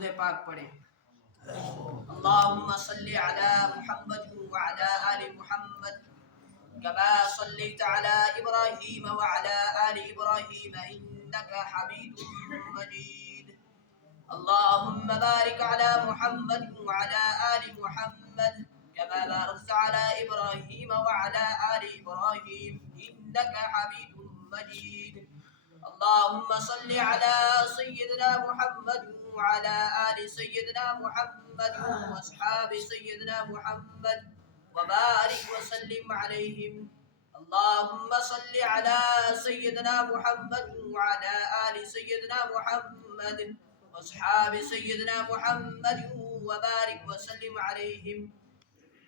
درود پاک پڑھیں۔ اللہم صلی علی محمد وعلی آل محمد كما صليت على إبراهيم وعلى آل إبراهيم إنك حميد مجيد اللهم بارك على محمد وعلى آل محمد كما باركت على إبراهيم وعلى آل إبراهيم إنك حميد مجيد اللهم صل على سيدنا محمد وعلى آل سيدنا محمد وأصحاب سيدنا محمد وبارك وسلم عليهم اللهم صل على سيدنا محمد وعلى آل سيدنا محمد وأصحاب سيدنا محمد وبارك وسلم عليهم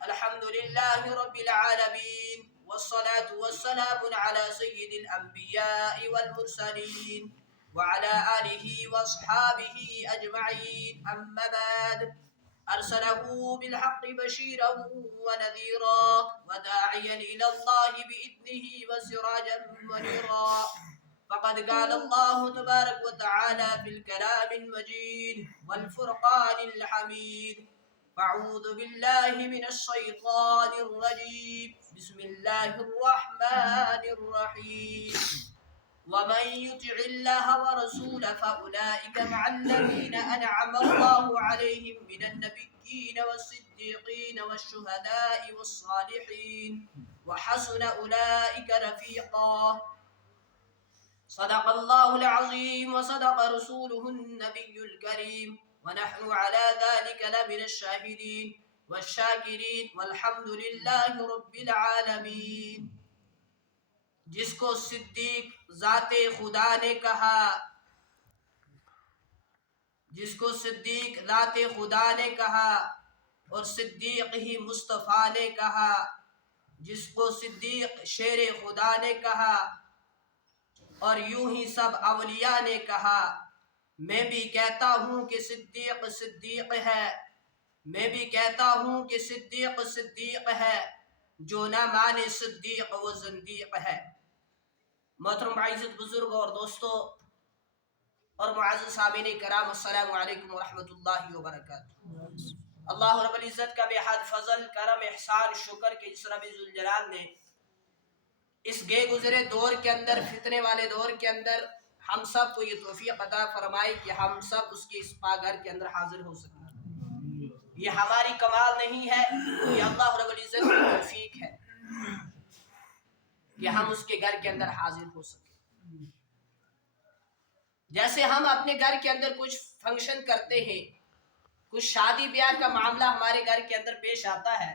الحمد لله رب العالمين والصلاة والسلام على سيد الأنبياء والمرسلين وعلى آله وأصحابه أجمعين أما بعد أرسله بالحق بشيرا ونذيرا وداعيا إلى الله بإذنه وسراجا منيرا فقد قال الله تبارك وتعالى في الكلام المجيد والفرقان الحميد أعوذ بالله من الشيطان الرجيم بسم الله الرحمن الرحيم ومن يطع الله ورسوله فأولئك مع الذين أنعم الله عليهم من النبيين والصديقين والشهداء والصالحين وحسن أولئك رفيقا صدق الله العظيم وصدق رسوله النبي الكريم ونحن على ذلك لمن الشاهدين والشاكرين والحمد لله رب العالمين جس کو صدیق ذات خدا نے کہا، جس کو صدیق ذات خدا نے کہا اور صدیق ہی مصطفیٰ نے کہا، جس کو صدیق شیر خدا نے کہا اور یوں ہی سب اولیاء نے کہا، میں بھی کہتا ہوں کہ صدیق صدیق ہے، میں بھی کہتا ہوں کہ صدیق صدیق ہے، جو نہ مانے صدیق وہ زندیق ہے۔ محترم عزت بزرگ اور دوستو اور معزز سامعین کرام، السلام علیکم ورحمۃ اللہ وبرکاتہ۔ اللہ رب العزت کا بے حد فضل، کرم، احسان، شکر کہ جس رب ذوالجلال نے اس گئے گزرے دور کے اندر، فتنے والے دور کے اندر ہم سب کو یہ توفیق عطا فرمائے کہ ہم سب اس کے اس پاگھر کے اندر حاضر ہو سکیں۔ یہ ہماری کمال نہیں ہے، یہ اللہ رب العزت کی توفیق ہے کہ ہم اس کے گھر کے اندر حاضر ہو سکیں۔ جیسے ہم اپنے گھر کے اندر کچھ فنکشن کرتے ہیں، کچھ شادی بیاہ کا معاملہ ہمارے گھر کے اندر پیش آتا ہے،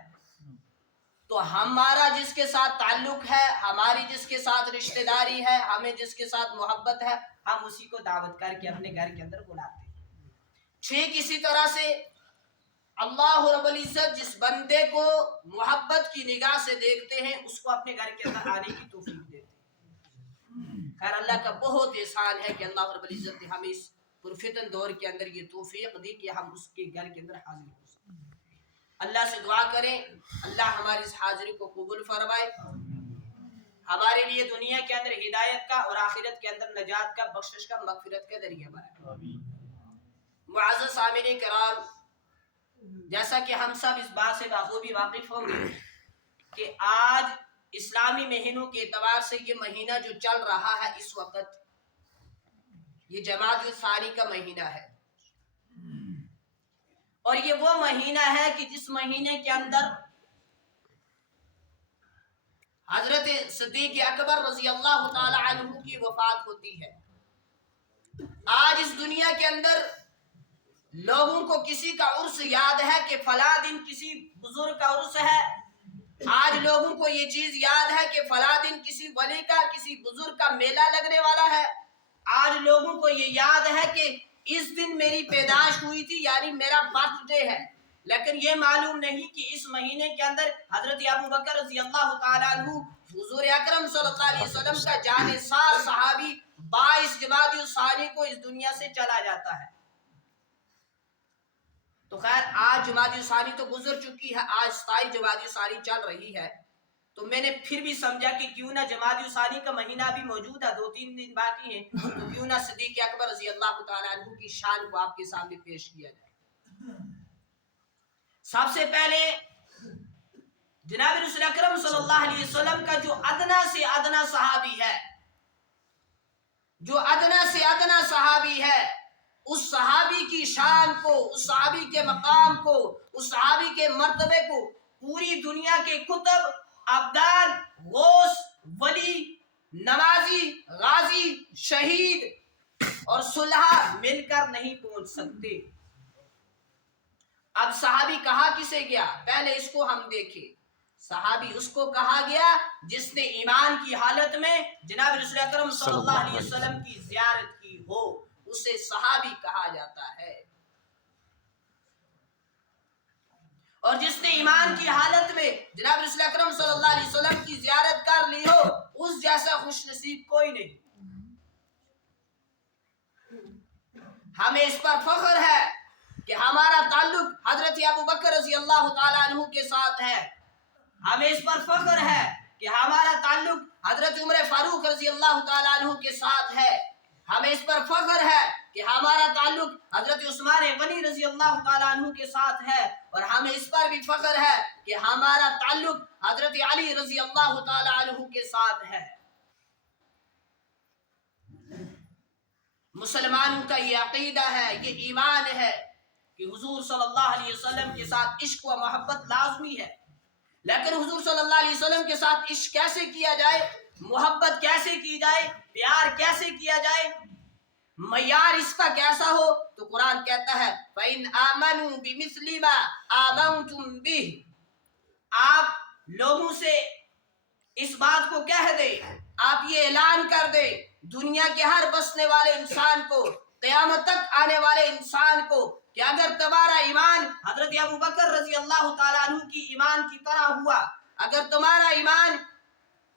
تو ہمارا جس کے ساتھ تعلق ہے، ہماری جس کے ساتھ رشتہ داری ہے، ہمیں جس کے ساتھ محبت ہے، ہم اسی کو دعوت کر کے اپنے گھر کے اندر بلاتے ہیں۔ ٹھیک اسی طرح سے اللہ رب العزت جس بندے کو محبت کی نگاہ سے دیکھتے ہیں، اس کو اپنے گھر کے اندر آنے کی توفیق دیتے ہیں۔ خیر اللہ کا بہت احسان ہے کہ اللہ رب العزت نے ہمیں اس پرفتن دور کے اندر یہ توفیق دی کہ ہم اس کے گھر کے اندر حاضر ہو سکیں۔ اللہ سے دعا کریں اللہ ہماری اس حاضری کو قبول فرمائے، ہمارے لیے دنیا کے اندر ہدایت کا اور آخرت کے اندر نجات کا، بخشش کا، مغفرت کا ذریعہ بنائے۔ معزز سامعین کرام، جیسا کہ ہم سب اس بات سے بخوبی واقف ہوں گے کہ آج اسلامی مہینوں کے اعتبار سے یہ مہینہ جو چل رہا ہے اس وقت، یہ جمادی الثانی کا مہینہ ہے، اور یہ وہ مہینہ ہے کہ جس مہینے کے اندر حضرت صدیق اکبر رضی اللہ تعالی عنہ کی وفات ہوتی ہے۔ آج اس دنیا کے اندر لوگوں کو کسی کا عرس یاد ہے کہ فلاں دن کسی بزرگ کا عرس ہے، آج لوگوں کو یہ چیز یاد ہے کہ فلاں دن کسی ولی کا، کسی بزرگ کا میلہ لگنے والا ہے، آج لوگوں کو یہ یاد ہے کہ اس دن میری پیدائش ہوئی تھی، یعنی میرا برتھ ڈے ہے، لیکن یہ معلوم نہیں کہ اس مہینے کے اندر حضرت ابو بکر رضی اللہ تعالیٰ عنہ حضور اکرم صلی اللہ علیہ وسلم کا جانثار صحابی 22 جمادی الثانی کو اس دنیا سے چلا جاتا ہے۔ تو خیر آج جمادی الثانی تو گزر چکی ہے، آج 27 جمادی الثانی چل رہی ہے، تو میں نے پھر بھی سمجھا کہ کیوں نہ جمادی الثانی کا مہینہ بھی موجود ہے، 2-3 دن باقی ہیں، تو کیوں نہ صدیق اکبر رضی اللہ تعالیٰ عنہ کی شان کو آپ کے سامنے پیش کیا جائے۔ سب سے پہلے جناب رسول اکرم صلی اللہ علیہ وسلم کا جو ادنا سے ادنا صحابی ہے، جو ادنا سے ادنا صحابی ہے، اس صحابی کی شان کو، اس صحابی کے مقام کو، اس صحابی کے مرتبے کو پوری دنیا کے کتب، ابدال، غوث، ولی، نمازی، غازی، شہید اور صلحہ مل کر نہیں پہنچ سکتے۔ اب صحابی کہا کسے گیا؟ پہلے اس کو ہم دیکھیں۔ صحابی اس کو کہا گیا جس نے ایمان کی حالت میں جناب رسول اکرم صلی اللہ علیہ وسلم کی زیارت کی ہو، اسے صحابی کہا جاتا ہے۔ اور جس نے ایمان کی حالت میں جناب رسول اکرم صلی اللہ علیہ وسلم کی زیارت کر لی ہو، اس جیسا خوش نصیب کوئی نہیں۔ ہمیں اس پر فخر ہے کہ ہمارا تعلق حضرت ابوبکر رضی اللہ تعالیٰ عنہ کے ساتھ ہے۔ ہمیں اس پر فخر ہے کہ ہمارا تعلق حضرت عمر فاروق رضی اللہ تعالیٰ عنہ کے ساتھ ہے۔ ہمیں اس پر فخر ہے کہ ہمارا تعلق حضرت عثمان غنی رضی اللہ تعالیٰ عنہ کے ساتھ ہے، اور ہمیں اس پر بھی فخر ہے کہ ہمارا تعلق حضرت علی رضی اللہ تعالیٰ عنہ کے ساتھ ہے۔ مسلمانوں کا یہ عقیدہ ہے، یہ ایمان ہے کہ حضور صلی اللہ علیہ وسلم کے ساتھ عشق و محبت لازمی ہے، لیکن حضور صلی اللہ علیہ وسلم کے ساتھ عشق کیسے کیا جائے، محبت کیسے کی جائے، پیار کیسے کیا جائے، معیار اس کا کیسا ہو؟ تو قرآن کہتا ہے فَإِنْ آمَنُوا بِمِثْلِ مَا آمَنْتُمْ بِهِ، آپ لوگوں سے اس بات کو کہہ دیں، آپ یہ اعلان کر دیں دنیا کے ہر بسنے والے انسان کو، قیامت تک آنے والے انسان کو، کہ اگر تمہارا ایمان حضرت ابوبکر رضی اللہ تعالیٰ عنہ کی ایمان کی طرح ہوا، اگر تمہارا ایمان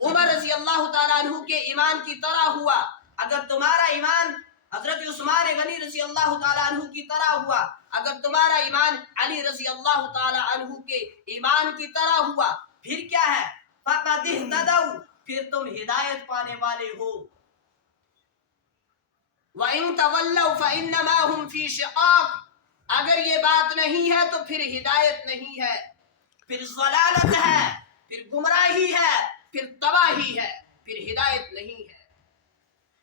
عمر رضی اللہ تعالیٰ عنہ کے ایمان کی طرح ہوا، اگر تمہارا ایمان حضرت عثمان غنی رضی اللہ تعالیٰ عنہ کی طرح ہوا، اگر تمہارا ایمان علی رضی اللہ تعالیٰ عنہ کے ایمان کی طرح ہوا، پھر کیا ہے؟ فَقَدْ اهْتَدَوْا، پھر تم ہدایت پانے والے ہو۔ وَإِن تَوَلَّوْا فَإِنَّمَا هُمْ فِي شِقَاقٍ، اگر یہ بات نہیں ہے تو پھر ہدایت نہیں ہے، پھر ضلالت ہے، پھر گمراہی ہے، پھر تباہی ہے، پھر ہدایت نہیں ہے۔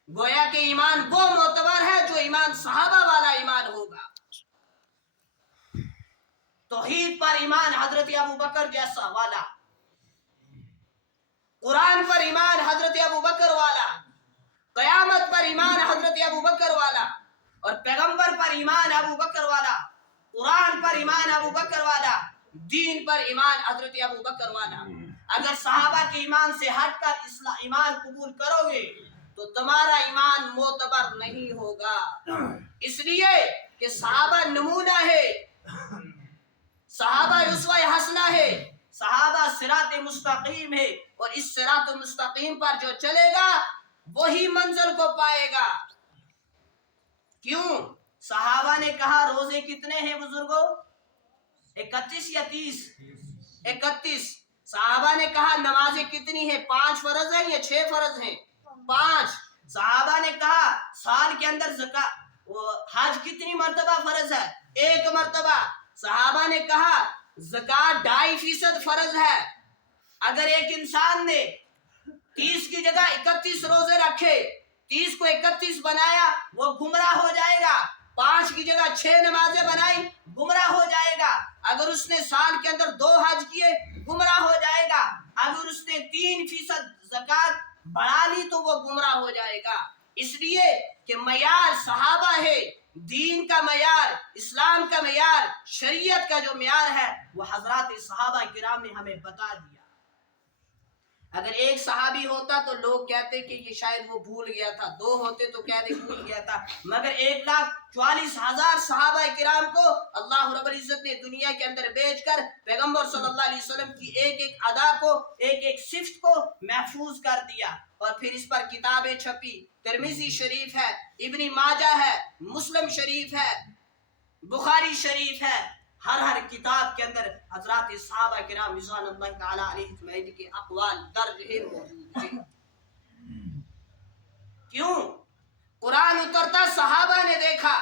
گویا کہ ایمان وہ معتبر ہے جو ایمان صحابہ والا ایمان ہوگا۔ توحید پر ایمان حضرت ابوبکر جیسا والا، قرآن پر ایمان حضرت ابوبکر والا، قیامت پر ایمان حضرت ابوبکر والا، اور پیغمبر پر ایمان ابوبکر والا، قرآن پر ایمان ابوبکر والا، دین پر ایمان حضرت ابوبکر والا۔ اگر صحابہ کے ایمان سے ہٹ کر ایمان قبول کرو گے تو تمہارا ایمان معتبر نہیں ہوگا، اس لیے کہ صحابہ نمونہ ہے، صحابہ اسوہ حسنہ ہے، صحابہ صراط مستقیم ہے، اور اس صراط مستقیم پر جو چلے گا وہی منزل کو پائے گا۔ کیوں؟ صحابہ نے کہا روزے کتنے ہیں بزرگوں؟ 31 یا 30؟ 31۔ صحابہ نے کہا نمازیں کتنی ہیں؟ 5 فرض ہیں یا 6 فرض ہیں؟ 5۔ صحابہ نے کہا سال کے اندر حج کتنی مرتبہ فرض ہے؟ 1 مرتبہ۔ صحابہ نے کہا زکوٰۃ 2.5% فرض ہے۔ اگر ایک انسان نے 30 کی جگہ 31 روزے رکھے، 30 کو 31 بنایا، وہ گمراہ ہو جائے گا۔ 5 کی جگہ 6 نمازیں بنائی، گمراہ ہو جائے گا۔ اگر اس نے سال کے اندر 2 حج کیے، گمراہ ہو جائے گا۔ اگر اس نے 3% زکوٰۃ بڑھا لی تو وہ گمراہ ہو جائے گا۔ اس لیے کہ معیار صحابہ ہے، دین کا معیار، اسلام کا معیار، شریعت کا جو معیار ہے وہ حضرات صحابہ کرام نے ہمیں بتا دیا۔ اگر ایک صحابی ہوتا تو لوگ کہتے کہ یہ شاید وہ بھول گیا تھا، 2 ہوتے تو کہتے بھول گیا تھا، مگر 1,44,000 صحابہ کرام کو اللہ رب العزت نے دنیا کے اندر بھیج کر پیغمبر صلی اللہ علیہ وسلم کی ایک ایک ادا کو، ایک ایک صفت کو محفوظ کر دیا، اور پھر اس پر کتابیں چھپی۔ ترمذی شریف ہے، ابن ماجہ ہے، مسلم شریف ہے، بخاری شریف ہے، हर किताब के अंदर हजरात सहाबा किराम रिज़वानुल्लाह ताला अलैहि अजमईन के अक़वाल दर्ज है, मौजूद है। क्यों? कुरान उतरता सहाबा ने देखा,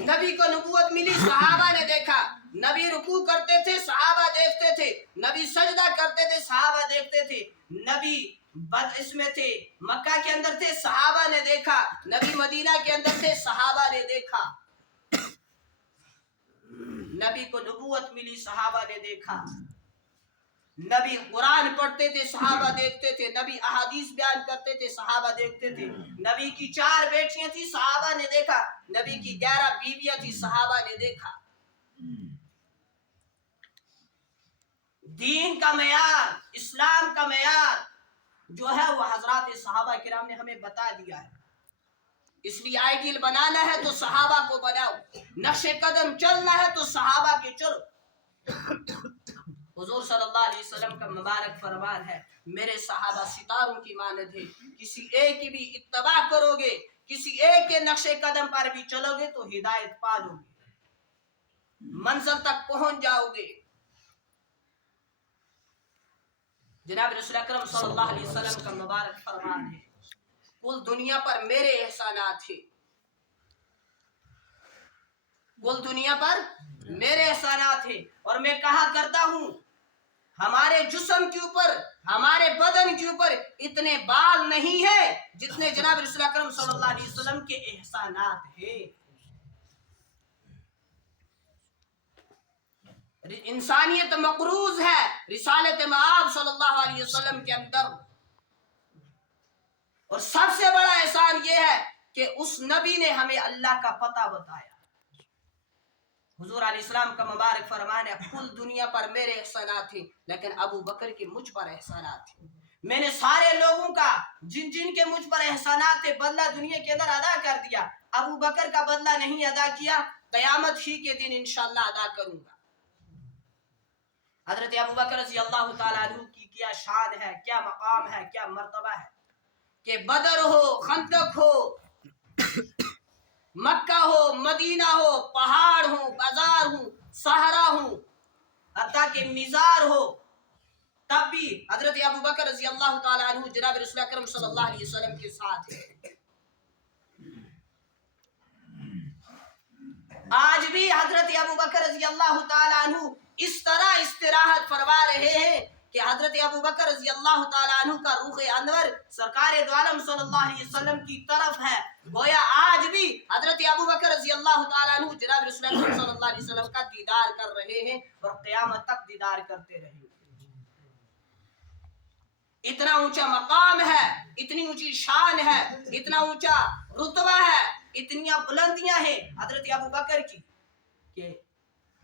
नबी को नबूवत मिली सहाबा ने देखा, नबी रुकू करते थे सहाबा देखते थे, नबी सजदा करते थे सहाबा देखते थे, नबी इसमें थे मक्का के अंदर थे सहाबा ने देखा, नबी मदीना के अंदर थे सहाबा ने देखा, नबी को नबूवत मिली सहाबा ने देखा, नबी कुरान पढ़ते थे सहाबा देखते थे, नबी अहादीस बयान करते थे सहाबा देखते थे, नबी की 4 बेटियां थी सहाबा ने देखा, नबी की 11 बीवियां थी सहाबा ने देखा। दीन का मयार, इस्लाम का मयार जो है वो हजरात सहाबा किराम ने हमें बता दिया है। इसलिए आइडियल बनाना है तो सहाबा को बनाओ, नक्शे कदम चलना है तो सहाबा के चलो। हुजूर सल्लल्लाहु अलैहि वसल्लम का मुबारक फरमान है, मेरे सहाबा सितारों की मानद है, किसी एक की भी इत्तबा करोगे, किसी एक के नक्शे कदम पर भी चलोगे तो हिदायत पालोगे, मंजिल तक पहुंच जाओगे। जनाब रसूल अकरम सल्लल्लाहु अलैहि वसल्लम का मुबारक फरमान है, कुल दुनिया पर मेरे एहसानात है, कुल दुनिया पर मेरे एहसानात है, और मैं कहा करता हूं हमारे जिस्म के ऊपर, हमारे बदन के ऊपर इतने बाल नहीं है जितने जनाब रसूल अकरम सल्लल्लाहु अलैहि वसल्लम के एहसानात है। इंसानियत मकरूज है रिसालत मआब सल्लल्लाहु अलैहि वसल्लम के अंदर, और सबसे बड़ा एहसान ये है कि उस नबी ने हमें अल्लाह का पता बताया। हुजूर अलैहिस्सलाम का मुबारक फरमान है, कुल दुनिया पर मेरे एहसानात थे लेकिन अबू बकर के मुझ पर एहसानात थे। मैंने सारे लोगों का जिन जिन के मुझ पर एहसानात थे बदला दुनिया के अंदर अदा कर दिया, अबू बकर का बदला नहीं अदा किया, क़यामत ही के दिन इंशाअल्लाह अदा करूंगा। हजरत अबू बकर रज़ी अल्लाह ताला अन्हु की क्या शान है, क्या मकाम है, क्या मर्तबा है कि बदर हो, खंदक हो, मक्का हो, मदीना हो, पहाड़ हो, बाजार हो, सहरा हो, हत्ता के मिजार हो, तब भी हजरत अबू बकर रज़ी अल्लाह ताला अन्हु जनाब रसूल अकरम सल्लल्लाहु अलैहि वसल्लम के साथ है। आज भी हजरत अबू बकर रज़ी अल्लाह ताला अन्हु इस तरह इस्तिराहत फरमा रहे हैं कि हजरत अबू बकर रज़ी अल्लाह ताला अन्हु का रुख अनवर सरकार दो आलम सल्लल्लाहु अलैहि वसल्लम की तरफ है। गोया आज भी हजरत अबू बकर रज़ी अल्लाह ताला अन्हु जनाब रसूल अकरम सल्लल्लाहु अलैहि वसल्लम का दीदार कर रहे हैं और क़यामत तक दीदार करते रहेंगे। इतना ऊंचा मकाम है, इतनी ऊंची शान है, इतना ऊंचा रुतबा है, इतनी बुलंदियां हैं हजरत अबू बकर की कि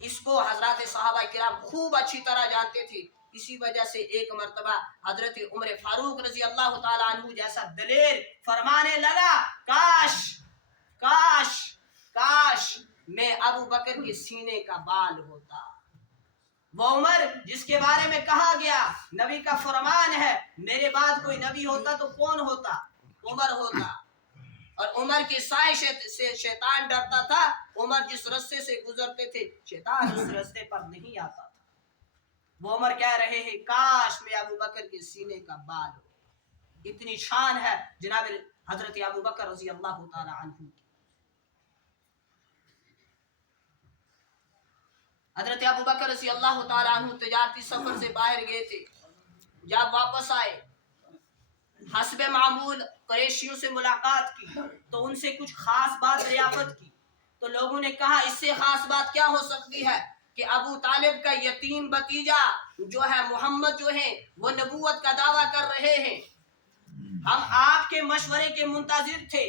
इसको हजरत सहाबा किराम खूब अच्छी तरह जानते थे। इसी वजह से एक मर्तबा हजरत उमर फारूक रजी अल्लाह ताला अन्हु जैसा दलेर फरमाने लगा, काश काश काश मैं अबू बकर के सीने का बाल होता। वो उमर जिसके बारे में कहा गया, नबी का फरमान है मेरे बाद कोई नबी होता तो कौन होता? उमर होता। और उमर के साए से शैतान डरता था। उमर जिस रास्ते से गुजरते थे शैतान उस रास्ते पर नहीं आता था। वो उमर कह रहे हैं काश मैं अबू बकर के सीने का बाल हो। इतनी शान है जनाब हजरत अबू बकर रज़ी अल्लाह ताला अन्हु की। हजरत अबू बकर रज़ी अल्लाह ताला अन्हु तिजारती सफर से बाहर गए थे। जब वापस आए हस्बे मामूल कुरैशियों से मुलाकात की तो उनसे कुछ खास बात दरियाफ्त की। तो लोगों ने कहा इससे खास बात क्या हो सकती है कि अबू तालिब का यतीम भतीजा जो है मोहम्मद जो है वो नबूवत का दावा कर रहे हैं। हम आपके मशवरे के मुंतजिर थे।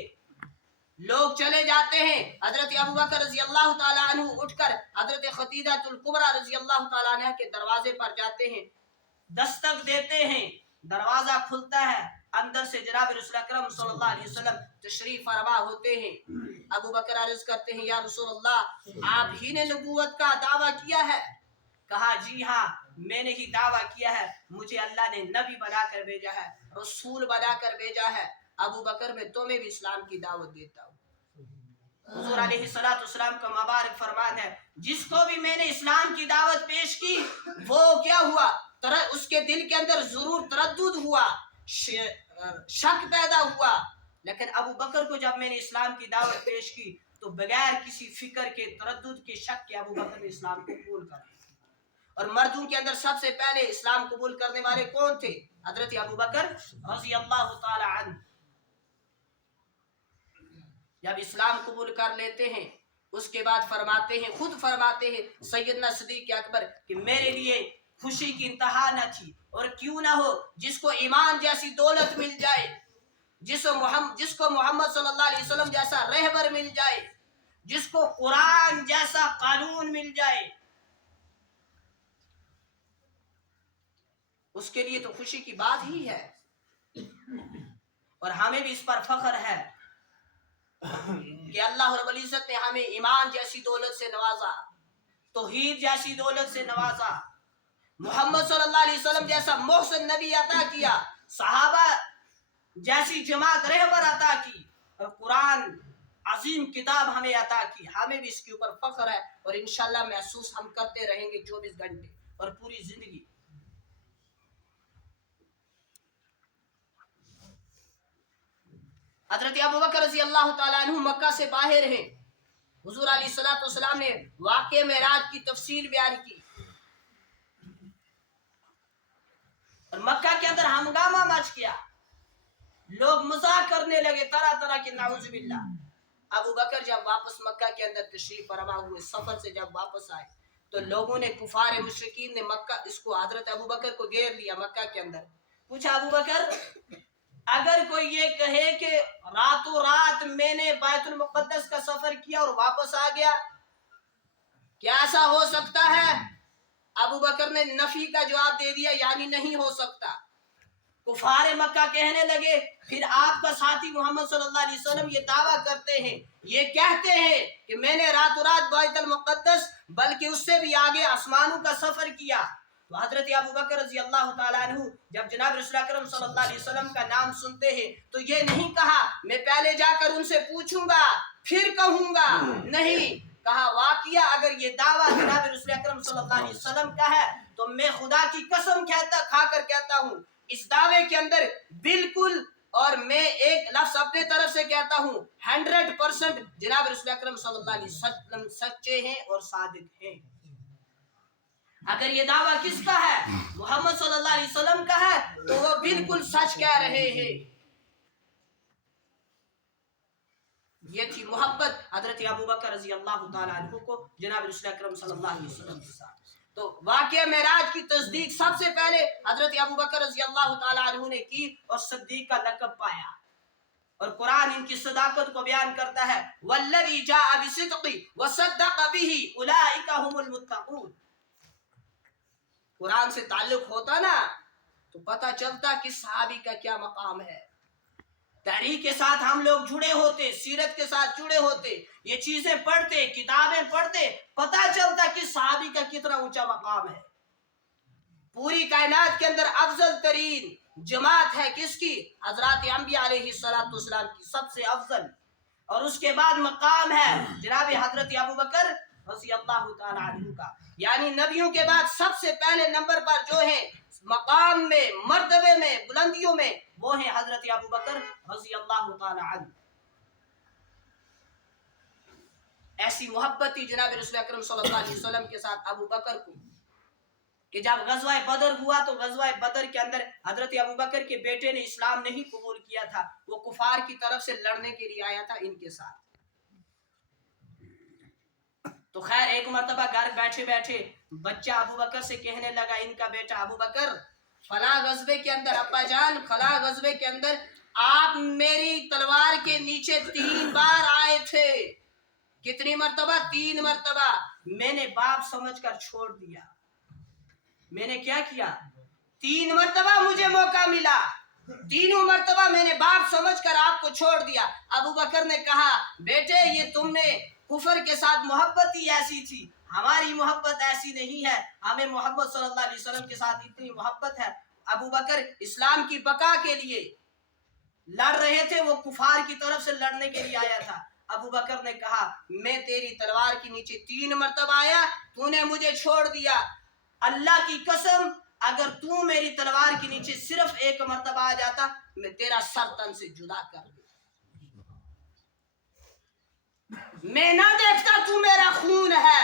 लोग चले जाते हैं। हजरत अबू बकर रज़ी अल्लाह ताला अन्हु उठकर हजरत खदीजातुल कुबरा रज़ी अल्लाह ताला अन्हा के दरवाजे पर जाते हैं, दस्तक देते हैं, दरवाजा खुलता है। अंदर से जनाब रसूल अकरम सल्लल्लाहु अलैहि वसल्लम तशरीफ फरमा होते हैं। अबू बकर अर्ज करते हैं या रसूल अल्लाह आप ही ने नबूवत का दावा किया है? कहा जी हाँ मैंने ही दावा किया है। मुझे अल्लाह ने नबी बनाकर भेजा है, रसूल बनाकर भेजा है। अबू बकर मैं तुम्हें भी इस्लाम की दावत देता हूँ। हुजूर अलैहिस्सलाम का मुबारक फरमान है, जिसको भी मैंने इस्लाम की दावत पेश की वो क्या हुआ, उसके दिल के अंदर जरूर तरद्दुद हुआ, शक पैदा हुआ, लेकिन अबू बकर को जब मैंने इस्लाम की दावत पेश की तो बगैर किसी फिक्र के, तरद्दुद के, शक के अबू बकर ने इस्लाम को कबूल कर लिया। और मर्दों के अंदर सबसे पहले इस्लाम कबूल करने वाले कौन थे? हजरत अबू बकर रज़ी अल्लाह ताला अन्हु। जब इस्लाम कबूल कर लेते हैं उसके बाद फरमाते हैं, खुद फरमाते हैं सैयदना सिद्दीक़ अकबर कि मेरे लिए खुशी की इंतहा न थी, और क्यों ना हो, जिसको ईमान जैसी दौलत मिल जाए, जिसको मोहम्मद सल्लल्लाहु अलैहि वसल्लम जैसा रहबर मिल जाए, जिसको कुरान जैसा कानून मिल जाए, उसके लिए तो खुशी की बात ही है। और हमें भी इस पर फख्र है कि अल्लाह रब्बुल इज्जत ने हमें ईमान जैसी दौलत से नवाजा, तौहीद जैसी दौलत से नवाजा, मोहम्मद सल्लल्लाहु अलैहि वसल्लम जैसा मोहसिन नबी अता किया, सहाबा जैसी जमात रहबर अता की, और कुरान अजीम किताब हमें अता की। हमें भी इसके ऊपर फख्र है और इंशाअल्लाह महसूस हम करते रहेंगे 24 घंटे और पूरी जिंदगी। हजरत अबू बकर रज़ी अल्लाह ताला अन्हु मक्का से बाहर हैं। हुजूर अलैहिस्सलाम ने वाक़े मेराज की तफसील बयान की और मक्का के अंदर हंगामा मच गया, लोग मजाक करने लगे तरह तरह के, नाउज़ुबिल्लाह। अबू बकर जब वापस मक्का के अंदर तशरीफ फरमा हुए, सफर से जब वापस आए तो लोगों ने, कुफार मुशरिकीन ने मक्का, इसको हजरत अबू बकर को घेर लिया मक्का के अंदर। पूछा, अबू बकर अगर कोई ये कहे कि रातों रात मैंने बैतुल मुक़द्दस का सफर किया और वापस आ गया, क्या ऐसा हो सकता है? अबू बकर ने नफी का जवाब दे दिया, यानी नहीं हो सकता। कुफार मक्का कहने लगे, फिर आपका साथी मोहम्मद सल्लल्लाहु अलैहि वसल्लम ये दावा करते हैं, ये कहते हैं कि मैंने रातों रात बैतुल मुक़द्दस बल्कि उससे भी आगे आसमानों का सफर किया। तो हजरत अबू बकर रज़ी अल्लाह ताला अन्हु जब जनाब रसूल अकरम सल्लल्लाहु अलैहि वसल्लम का नाम सुनते हैं तो ये नहीं कहा मैं पहले जाकर उनसे पूछूंगा फिर कहूंगा, नहीं कहा, वाकिया अगर ये दावा जनाब रसूल अकरम सल्लल्लाहु अलैहि वसल्लम का है तो मैं खुदा की कसम खाकर कहता हूँ, इस दावे के अंदर बिल्कुल, और मैं एक लफ्ज अपने तरफ से कहता हूँ 100% जनाब रसूल अकरम सल्लल्लाहु अलैहि वसल्लम सच्चे हैं और सादिक हैं। अगर ये दावा किसका है? मोहम्मद सल्लल्लाहु अलैहि वसल्लम का है तो वो बिल्कुल सच कह रहे हैं। ये थी मोहब्बत हजरत अबू बकर रज़ी अल्लाह ताला अन्हु को जनाब रसूल अकरम सल्लल्लाहु अलैहि वसल्लम के साथ। तो वाक़या मेराज की तस्दीक सबसे पहले हजरत अबू बकर रज़ी अल्लाह ताला अन्हु ने की और सिद्दीक का लक़ब पाया। और कुरान इनकी सदाकत को बयान करता है, वल्लज़ी जाअ बिसिद्क़ि व सद्दक़ बिही उलाइका हुमुल मुत्तक़ून। कुरान से ताल्लुक होता ना तो पता चलता कि सहाबी का क्या मकाम है। तहरीक के साथ हम लोग जुड़े होते, सीरत के साथ जुड़े होते, ये चीजें पढ़ते, किताबें पढ़ते, पता चलता कि सहाबी का कितना ऊंचा मकाम है। पूरी कायनात के अंदर अफजल तरीन जमात है किसकी? हजरत अंबिया अलैहिस्सलाम की सबसे अफजल। और उसके बाद मकाम है जनाब हजरत अबू बकर रज़ी अल्लाह ताला अन्हु का, यानी नबियों के बाद सबसे पहले नंबर पर जो है मकाम में, मर्तबे में, बुलंदियों में, वो है हजरत अबू बकर रज़ी अल्लाह ताला अन्हु। ऐसी मोहब्बत थी जनाब रसूल अकरम सल्लल्लाहु अलैहि वसल्लम के साथ अबू बकर को कि जब गज़वा बदर हुआ तो गज़वा बदर के अंदर हजरत अबू बकर के बेटे ने इस्लाम नहीं कबूल किया था, वो कुफार की तरफ से लड़ने के लिए आया था इनके साथ। तो खैर एक मर्तबा घर बैठे बैठे बच्चा अबू बकर से कहने लगा, इनका बेटा अबू बकर, फला गज़वे के अंदर अब्बा जान, फला गज़वे के अंदर आप मेरी तलवार के नीचे 3 बार आए थे। कितनी मर्तबा? 3 मर्तबा। मैंने बाप समझकर छोड़ दिया। मैंने क्या किया? 3 मर्तबा मुझे मौका मिला, तीनों मर्तबा मैंने बाप समझकर आपको छोड़ दिया। अबू बकर ने कहा, बेटे ये तुमने कुफर के साथ मोहब्बत ही ऐसी थी, हमारी मोहब्बत ऐसी नहीं है। हमें मोहम्मद सल्लल्लाहु अलैहि वसल्लम के साथ इतनी मोहब्बत है। अबू बकर इस्लाम की बका के लिए लड़ रहे थे, वो कुफार की तरफ से लड़ने के लिए आया था। अबू बकर ने कहा मैं तेरी तलवार के नीचे 3 मरतबा आया, तूने मुझे छोड़ दिया, अल्लाह की कसम अगर तू मेरी तलवार के नीचे सिर्फ 1 मरतबा आ जाता मैं तेरा सर तन से जुदा कर देता। मैं ना देखता तू मेरा खून है,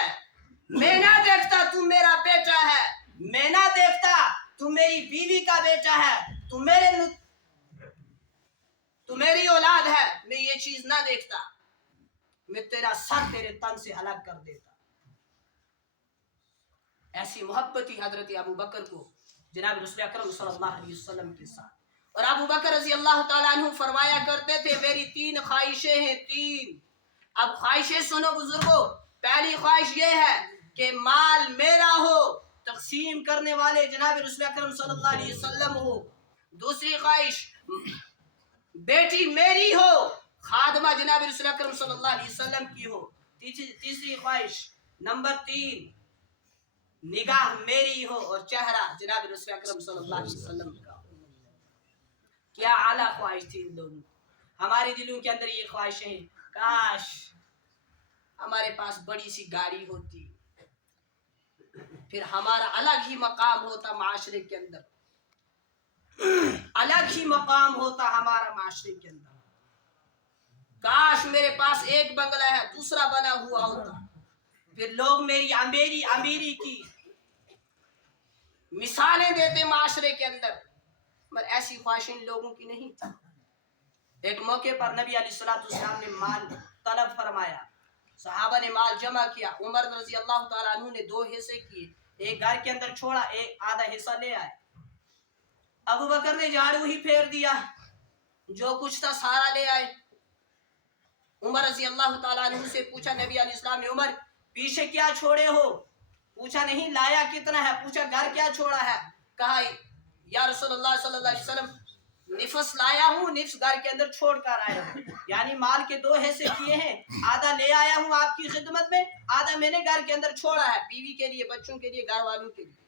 मैं ना देखता तू मेरा बेटा है, मैं ना देखता तू मेरी बीवी का बेटा है, तू मेरी औलाद है, मैं ये चीज ना देखता, मैं तेरा सर तेरे तन से अलग कर देता। ऐसी मोहब्बत ही हजरत अबू बकर को जनाब रसूल अकरम सल्लल्लाहु अलैहि वसल्लम के साथ। और अबू बकर रजी अल्लाह तआला अन्हु फरमाया करते थे मेरी 3 ख्वाहिशें हैं, 3। अब ख्वाहिशें सुनो बुजुर्गों, पहली ख्वाहिश ये है कि माल मेरा हो, तकसीम करने वाले जनाब रसूल अकरम सल्लल्लाहु अलैहि वसल्लम हो। दूसरी ख्वाहिश बेटी मेरी हो, खादमा जनाब रसूल अकरम सल्लल्लाहु अलैहि वसल्लम की हो। तीसरी ख्वाहिश नंबर 3 निगाह मेरी हो और चेहरा जनाब रसूल अकरम सल्लल्लाहु अलैहि वसल्लम का। क्या आला ख्वाहिश थी इन लोगों। हमारे दिलों के अंदर ये ख्वाहिशें हैं, काश हमारे पास बड़ी सी गाड़ी होती, फिर हमारा अलग ही मकाम होता माशरे के अंदर, अलग ही मकाम होता हमारा माशरे के अंदर। काश मेरे पास एक बंगला है, दूसरा बना हुआ होता, फिर लोग मेरी अमीरी की मिसालें देते माशरे के अंदर। मगर ऐसी ख्वाहिश इन लोगों की नहीं थी। एक मौके पर नबी अलैहिस्सलाम ने माल तलब फरमाया, सहाबा ने माल जमा किया, उमर रजी अल्लाह तआला अन्हु ने 2 हिस्से किए, एक घर के अंदर छोड़ा, एक आधा हिस्सा ले आए। अबू बकर ने झाड़ू ही फेर दिया, जो कुछ था सारा ले आए। उमर रजी अल्लाह तआला अन्हु से पूछा नबी अलैहिस्सलाम ने, उमर पीछे क्या छोड़े हो? पूछा नहीं लाया कितना है, पूछा घर क्या छोड़ा है? कहा या रसूलुल्लाह सल्लल्लाहु अलैहि वसल्लम निफस लाया हूँ, निफ्स घर के अंदर छोड़ कर आया हूँ, यानी माल के 2 हिस्से किए हैं, आधा ले आया हूँ आपकी खिदमत में, आधा मैंने घर के अंदर छोड़ा है, बीवी के लिए, बच्चों के लिए, घर वालों के लिए।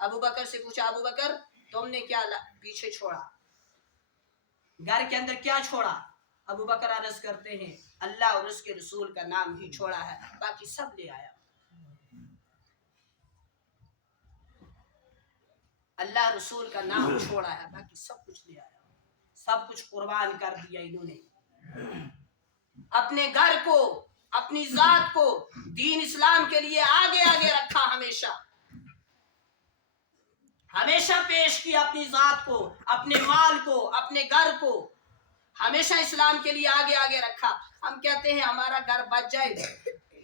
अबू बकर से पूछा, अबू बकर तुमने क्या पीछे छोड़ा, घर के अंदर क्या छोड़ा? अबू बकर अर्ज करते हैं अल्लाह और उसके रसूल का नाम ही छोड़ा है, बाकी सब ले आया। अल्लाह रसूल का नाम छोड़ा है, बाकी सब कुछ ले आया, सब कुछ कुर्बान कर दिया इन्होंने। अपने घर को, अपनी जात को दीन इस्लाम के लिए आगे आगे रखा, हमेशा पेश किया अपनी जात को, अपने माल को, अपने घर को हमेशा इस्लाम के लिए आगे आगे रखा। हम कहते हैं हमारा घर बच जाए,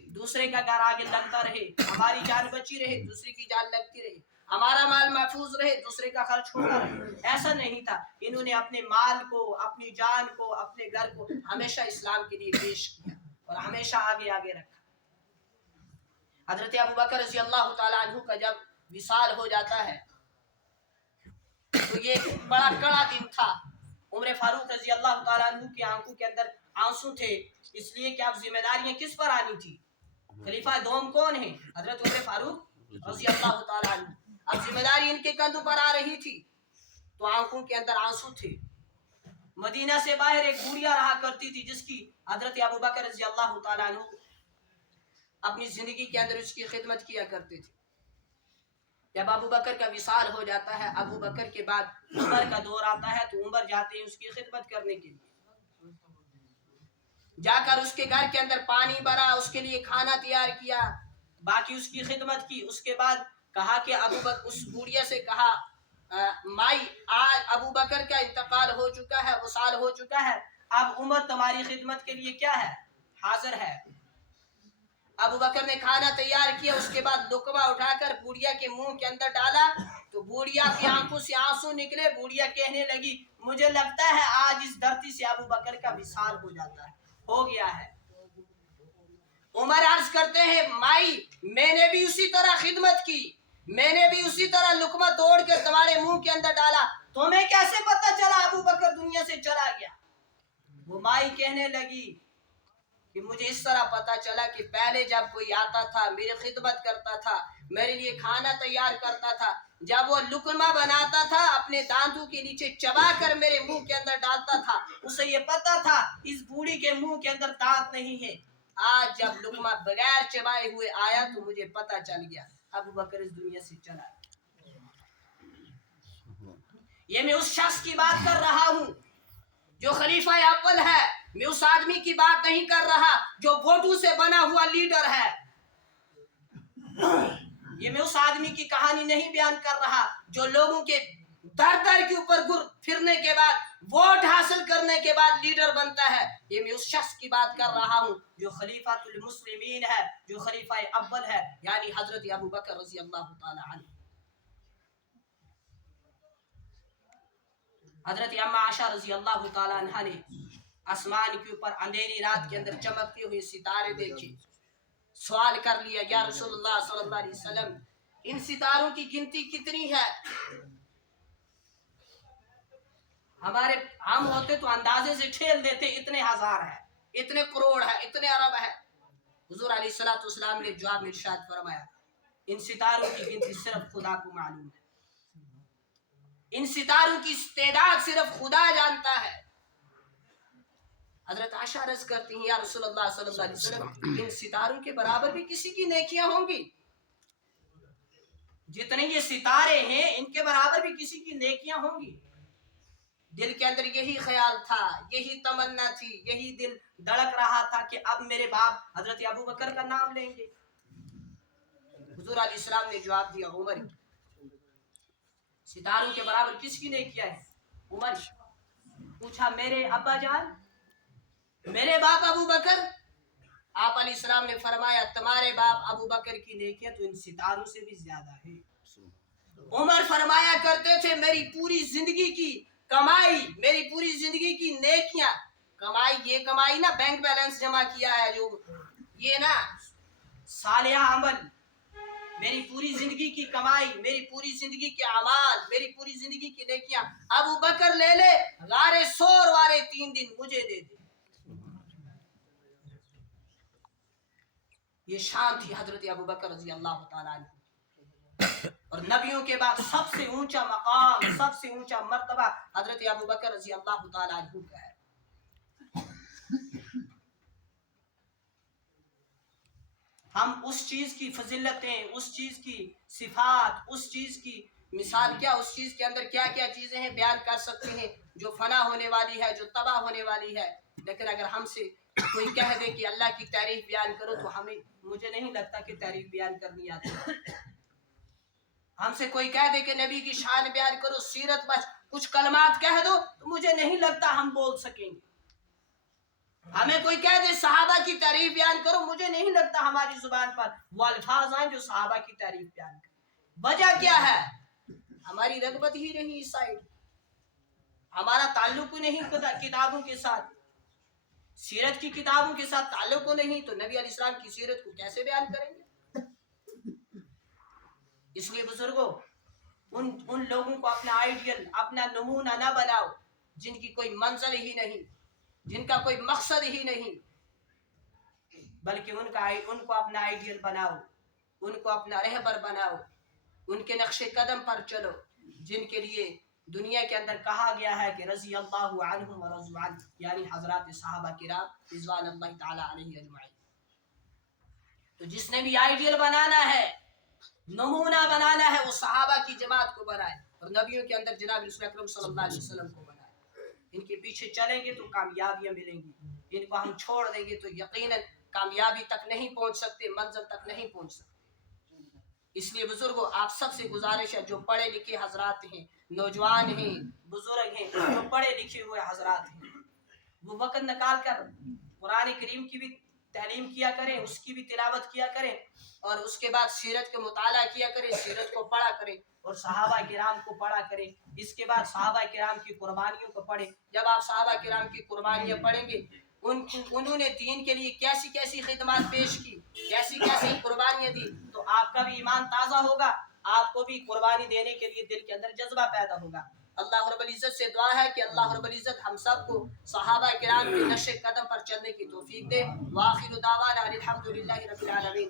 दूसरे का घर आगे लगता रहे, हमारी जान बची रहे, दूसरे की जान लगती रहे, हमारा माल महफूज रहे, दूसरे का खर्च होता रहे। ऐसा नहीं था, इन्होंने अपने माल को, अपनी जान को, अपने घर को हमेशा इस्लाम के लिए पेश किया और हमेशा आगे आगे रखा। हजरत अबू बकर रज़ी अल्लाह ताला अन्हु का जब विसाल हो जाता है तो ये बड़ा कड़ा दिन था। उमर फारूक रज़ी अल्लाह ताला अन्हु की आंखों के अंदर आंसू थे, इसलिए कि अब जिम्मेदारियां किस पर आनी थी? खलीफा दोम कौन है? हजरत उमर फारूक रज़ी अल्लाह ताला अन्हु। अब जिम्मेदारी इनके कंधों पर आ रही थी तो आंखों के अंदर आंसू थे। मदीना से बाहर एक बुढ़िया रहा करती थी जिसकी हजरत अबू बकर रज़ी अल्लाह ताला अन्हु अपनी जिंदगी के अंदर उसकी खिदमत किया करते थे। जब अबू बकर का विसाल हो जाता है, अबू बकर के बाद उमर का दौर आता है तो उमर जाते हैं उसकी खिदमत करने के लिए। जाकर उसके घर के अंदर पानी भरा, उसके लिए खाना तैयार किया, बाकी उसकी खिदमत की। उसके बाद कहा कि अबू बकर, उस बुढ़िया से कहा माई आज अबू बकर का इंतकाल हो चुका है, वसाल हो चुका है, अब उमर तुम्हारी खिदमत के लिए क्या है, हाजिर है। अबू बकर ने खाना तैयार किया, उसके बाद लुकमा उठाकर बुढ़िया के मुंह के अंदर डाला तो बुढ़िया की आंखों से आंसू निकले। बुढ़िया कहने लगी मुझे लगता है आज इस धरती से अबू बकर का विसाल हो जाता है, हो गया है। उमर अर्ज करते हैं माई मैंने भी उसी तरह खिदमत की, मैंने भी उसी तरह लुकमा तोड़ कर तुम्हारे मुंह के अंदर डाला, तुम्हें कैसे पता चला अबू बकर दुनिया से चला गया? वो माई कहने लगी कि मुझे इस तरह पता चला कि पहले जब कोई आता था, मेरी खिदमत करता था, मेरे लिए खाना तैयार करता था, जब वो लुकमा बनाता था अपने दांतों के नीचे चबा कर मेरे मुंह के अंदर डालता था, उसे ये पता था इस बूढ़ी के मुंह के अंदर दांत नहीं है। आज जब लुकमा बगैर चबाए हुए आया तो मुझे पता चल गया अबू बकर इस दुनिया से चला। ये मैं उस शख्स की बात कर रहा हूं जो खलीफा अव्वल है। मैं उस आदमी की बात नहीं कर रहा जो वोटों से बना हुआ लीडर है। ये मैं उस आदमी की कहानी नहीं बयान कर रहा जो लोगों के दर दर के ऊपर फिरने के बाद वोट हासिल करने के बाद लीडर बनता है। ये मैं उस शख्स की बात कर रहा हूं जो खलीफातुल मुस्लिमीन है, जो खलीफा अव्वल है, यानी हजरत अबू बकर रज़ी अल्लाह ताला अन्हु। हजरत अम्मा आयशा रज़ी अल्लाह ताला अन्हा ने आसमान के ऊपर अंधेरी रात के अंदर चमकते हुए सितारे देखे। सवाल कर लिया, या रसूलुल्लाह सल्लल्लाहु अलैहि वसल्लम, इन सितारों की गिनती कितनी है? हम होते तो अंदाजे से ठेल देते इतने हजार है, इतने करोड़ है, इतने अरब है। हुजूर अलैहिस्सलातु वस्सलाम ने जवाब में इरशाद फरमाया, इन सितारों की गिनती सिर्फ खुदा को मालूम है। इन सितारों की तादाद सिर्फ खुदा जानता है। हजरत आयशा अर्ज करती हैं, या रसूलुल्लाह सल्लल्लाहु अलैहि वसल्लम, इन सितारों के बराबर भी किसी की नेकियां होंगी? जितने ये सितारे हैं इनके बराबर भी किसी की नेकियां होंगी। दिल के अंदर यही ख्याल था, यही तमन्ना थी, यही दिल धड़क रहा था कि अब मेरे बाप हजरत अबू बकर का नाम लेंगे। हुजूर अलैहिस्सलाम ने जवाब दिया, उमर। सितारों के बराबर किसकी नेकियां है? उमर। पूछा, मेरे अब्बा जान, मेरे बाप अबू बकर? आप अलैहिस्सलाम ने फरमाया, तुम्हारे बाप अबू बकर की नेकियां तो इन सितारों से भी ज्यादा है। उमर फरमाया करते थे, मेरी पूरी जिंदगी की कमाई, मेरी पूरी जिंदगी की नेकियां, कमाई, ये कमाई ना बैंक बैलेंस जमा किया है जो, ये ना सालिहा अमल, मेरी पूरी जिंदगी की कमाई, मेरी पूरी जिंदगी के अमाल, मेरी पूरी जिंदगी की नेकियां अबू बकर ले ले, गारे सोर वाले 3 दिन मुझे दे दे। ये शान थी हजरत अबू बकर रज़ी अल्लाह ताला अन्हु। और नबियों के बाद सबसे ऊंचा मकाम, सबसे ऊंचा मर्तबा हजरत अबू बकर रज़ी अल्लाह ताला अन्हु का है। हम उस चीज की फजीलतें, उस चीज की सिफात, उस चीज की मिसाल क्या, उस चीज के अंदर क्या क्या चीजें हैं बयान कर सकते हैं जो फना होने वाली है, जो तबाह होने वाली है। लेकिन अगर हमसे कोई कह दे कि अल्लाह की तारीफ बयान करो तो मुझे नहीं लगता कि तारीफ बयान करनी आती। हमसे कोई कह दे कि नबी की शान बयान करो, सीरत बस कुछ कलमात कह दो, तो मुझे नहीं लगता हम बोल सकेंगे। हमें कोई कह दे सहाबा की तारीफ बयान करो, मुझे नहीं लगता हमारी जुबान पर वो अल्फाज आए जो सहाबा की तारीफ बयान करें। वजह क्या है? हमारी रगबत ही नहीं इस साइड, हमारा ताल्लुक नहीं किताबों के साथ, सीरत की किताबों के साथ ताल्लुक नहीं, तो नबी अलैहिस्सलाम की सीरत को कैसे बयान करेंगे? इसलिए बुजुर्गों, उन लोगों को अपना आइडियल, अपना नमूना ना बनाओ जिनकी कोई मंजिल ही नहीं, जिनका कोई मकसद ही नहीं, बल्कि उनको अपना आइडियल बनाओ, उनको अपना रहबर बनाओ, उनके नक्शे कदम पर चलो, जिनके लिए दुनिया के अंदर कहा गया है कि रज़ी अल्लाहु अन्हुम व रज़ू अन्हु, यानी हजरात सहाबा किराम रिज़वानुल्लाहि ताला अलैहिम अजमाइन। तो जिसने भी आइडियल बनाना है, नमूना बनाना है, वो सहाबा की जमात को बनाए और नबियों के अंदर जनाब रसूल अकरम सल्लल्लाहु अलैहि वसल्लम को बनाए। इनके पीछे चलेंगे तो कामयाबियां मिलेंगी, इनको हम छोड़ देंगे तो यकीनन कामयाबी तक नहीं पहुंच सकते, मंजिल तक नहीं पहुंच सकते। इसलिए बुजुर्गों, आप सबसे गुजारिश है, जो पढ़े लिखे हजरात हैं, नौजवान हैं, बुजुर्ग हैं, जो पढ़े लिखे हुए हजरात हैं, वो वक्त निकाल कर कुरान करीम की भी तालीम किया करें, उसकी भी तिलावत किया करें और उसके बाद सीरत के मुताला किया करें, सीरत को पढ़ा करें और सहाबा किराम को पढ़ा करें। इसके बाद सहाबा किराम की कुर्बानियों को पढ़ें। जब आप सहाबा किराम की कुर्बानियां पढ़ेंगे, उन्होंने दीन के लिए कैसी कैसी खिदमत पेश की, कैसी कैसी कुर्बानियां दी, तो आपका भी ईमान ताज़ा होगा, आपको भी कुर्बानी देने के लिए दिल के अंदर जज्बा पैदा होगा। अल्लाह रब्बुल इज्जत से दुआ है कि अल्लाह रब्बुल इज्जत हम सबको सहाबा किराम के नक्शे कदम पर चलने की तौफीक दे। व आखिरु दावाना अनिल हम्दुलिल्लाहि रब्बिल आलमीन।